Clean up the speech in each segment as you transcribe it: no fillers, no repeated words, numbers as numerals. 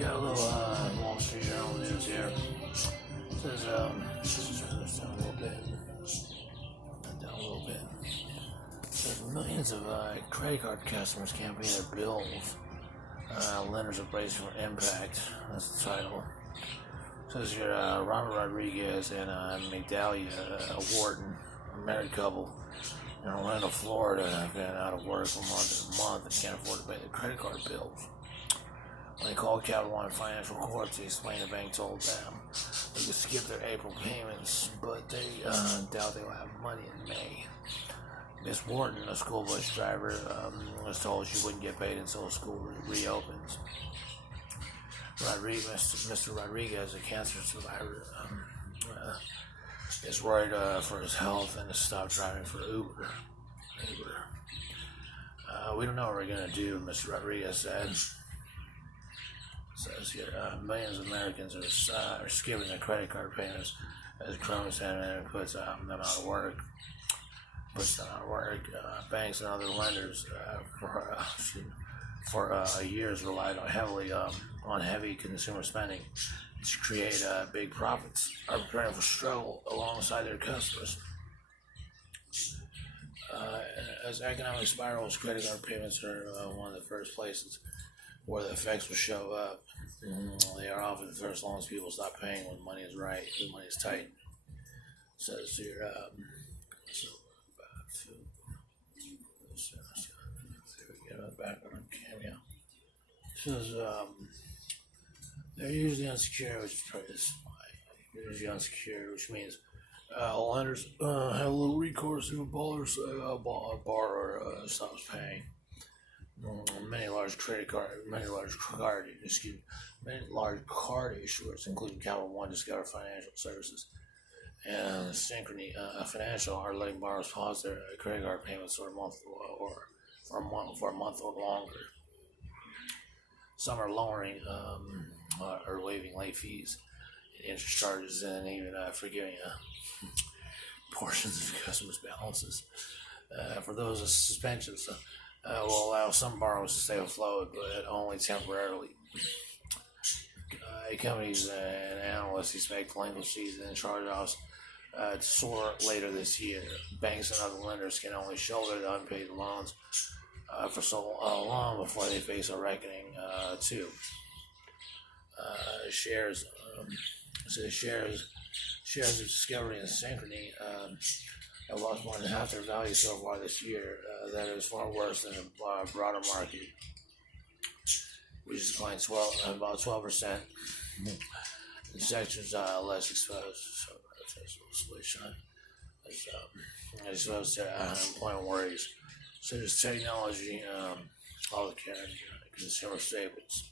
we got a little Wall Street Journal news here. It says, let's turn this down a little bit. It says millions of credit card customers can't pay their bills. Lenders are braced for impact. That's the title. It says here, Robert Rodriguez and Migdalia Wharton, a married couple in Orlando, Florida, have been out of work for more than a month and can't afford to pay their credit card bills. When they called Capital One Financial Court, they explained the bank told them they could skip their April payments, but they doubt they will have money in May. Miss Wharton, a school bus driver, was told she wouldn't get paid until school reopens. Mr. Rodriguez, a cancer survivor, is worried for his health and has stopped driving for Uber. We don't know what we're going to do, Mr. Rodriguez said. Says here, millions of Americans are skipping their credit card payments as Coronavirus puts them out of work. Banks and other lenders for years relied heavily on heavy consumer spending to create big profits, are preparing for struggle alongside their customers. As economic spirals, credit card payments are one of the first places where the effects will show up. They are often the first long as people stop paying when money is right, when money is tight. Says here, back on cameo. Says they're usually unsecured, which is probably this why. Usually unsecured, which means lenders have a little recourse if a borrower stops paying. Many large card issuers, including Capital One, Discover Financial Services, and Synchrony Financial, are letting borrowers pause their credit card payments for a month or longer. Some are lowering or waiving late fees, interest charges, and even forgiving portions of customers' balances. For those suspensions, will allow some borrowers to stay afloat, but only temporarily. Companies and analysts expect delinquencies and charge-offs to soar later this year. Banks and other lenders can only shoulder the unpaid loans for so long before they face a reckoning too. Shares of Discovery and Synchrony have lost more than half their value so far this year. That is far worse than the broader market, which has declined about 12%. In sectors less exposed, so switch on. Exposed to unemployment worries, such as technology, healthcare, and consumer staples.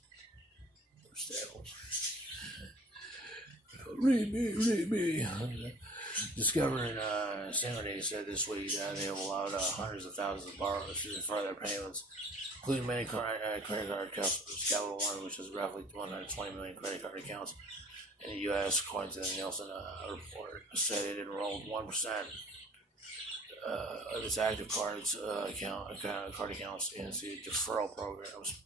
Read me. Discover and Synchrony said this week that they have allowed hundreds of thousands of borrowers to defer their payments, including many credit card customers. Capital One, which has roughly 120 million credit card accounts in the U.S., according to the Nielsen report, said it enrolled 1% of its active card accounts into deferral programs.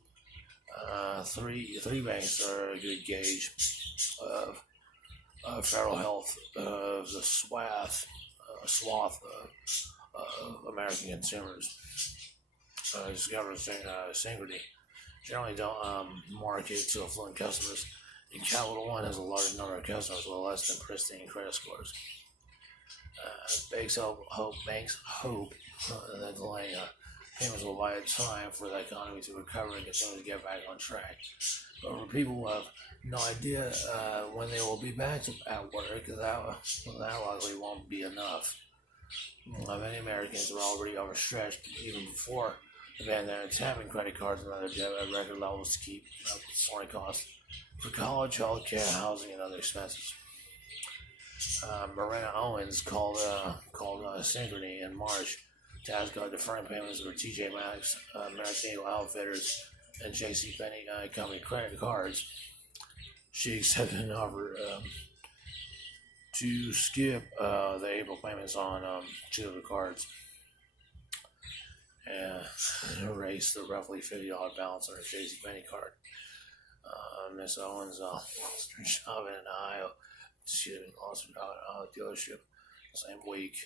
Three banks are a good gauge of federal health of the swath of American consumers. Discover and Synchrony generally don't market to affluent customers, and Capital One has a large number of customers with less than pristine credit scores. Banks hope that delaying payments will buy time for the economy to recover and continue to get back on track. But for people who have no idea when they will be back at work, that likely won't be enough. Many Americans are already overstretched even before the pandemic, tapping credit cards and other debt at record levels to keep up with soaring costs for college, healthcare, housing, and other expenses. Miranda Owens called Synchrony in March to ask about deferring payments for TJ Maxx, American Outfitters, and JCPenney company credit cards. She accepted an offer to skip the April payments on two of the cards and erase the roughly $50 balance on her JCPenney card. Miss Owens lost her job in Ohio. She lost her job in an auto dealership the same week.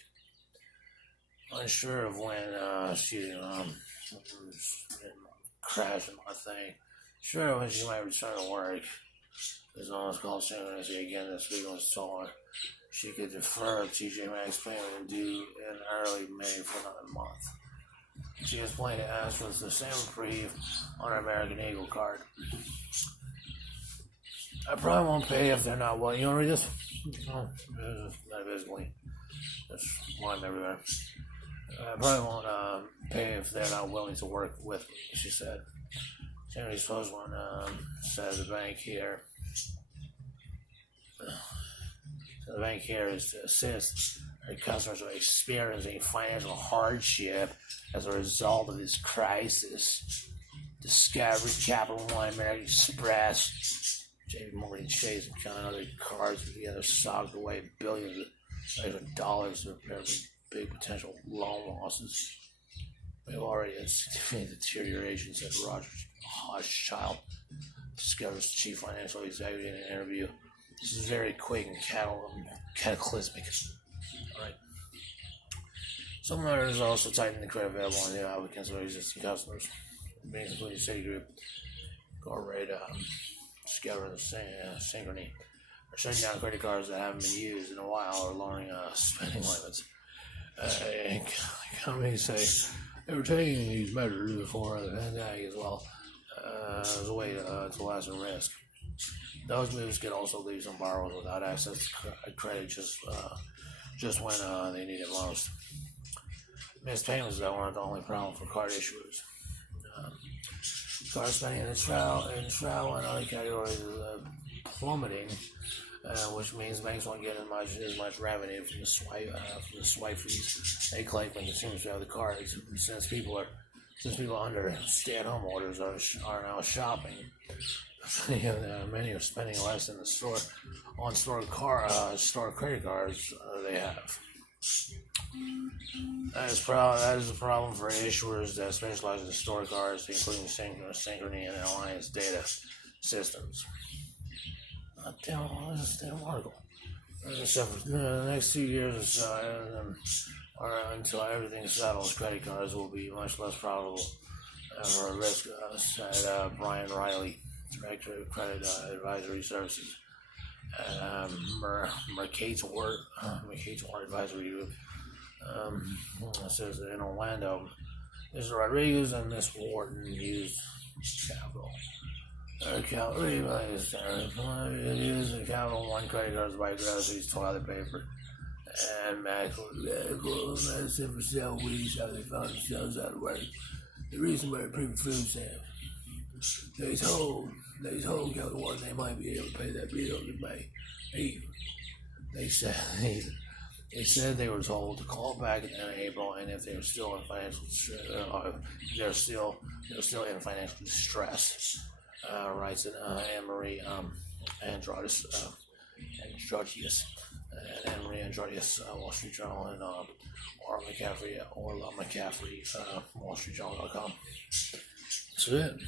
Unsure of when she crashed my thing. Sure, when she might return to work. There's almost called synchronicity again this week was told her she could defer TJ Maxx payment and due in early May for another month. She is planning to ask for the same reprieve on her American Eagle card. I probably won't pay if they're not willing. You want to read this? No, basically. There's one everywhere. I probably won't pay if they're not willing to work with me, she said. Sandy Spokesman said the bank here is to assist our customers who are experiencing financial hardship as a result of this crisis. Discovery, Capital One, American Express, JP Morgan Chase, and counting other cards together socked away billions of dollars to prepare for big potential loan losses. We have already had significant deterioration, said Roger Hochschild, Discover's chief financial executive in an interview. This is very quick and cataclysmic. Alright. Some lenders also tightened the credit available on new applicants or existing customers. Banks including Citigroup, Corporate, Discover, and Synchrony are shutting down credit cards that haven't been used in a while or lowering spending limits. Companies say they were taking these measures before the pandemic as well as a way to lessen risk. Those moves could also leave some borrowers without access to credit just when they need it most. Missed payments, though, aren't the only problem for card issuers. Card spending in travel and other categories is plummeting, which means banks won't get as much revenue from the swipe fees they collect when consumers have the cards. Since people under stay-at-home orders are now shopping, many are spending less in the store on store credit cards they have. That is a problem for issuers that specialize in store cards, including Synchrony and Alliance data systems. This damn article. The next 2 years or until everything settles, credit cards will be much less profitable for a risk, said Brian Riley, Director of Credit Advisory Services at Mercator Advisory Group. It says that in Orlando, Mr. Rodriguez and Miss Wharton used Capital. Used the Capital One credit cards to buy groceries, toilet paper, and medical medicine for several weeks after they found themselves out of work. The reason why premium food stamps. They told Capital One they might be able to pay that bill in May. They said they were told to call back in April, and if they were still in financial distress, writes Anne-Marie Androgius, Anne-Marie Androgius, Wall Street Journal, and Orla McCaffrey, WallStreetJournal.com. That's it.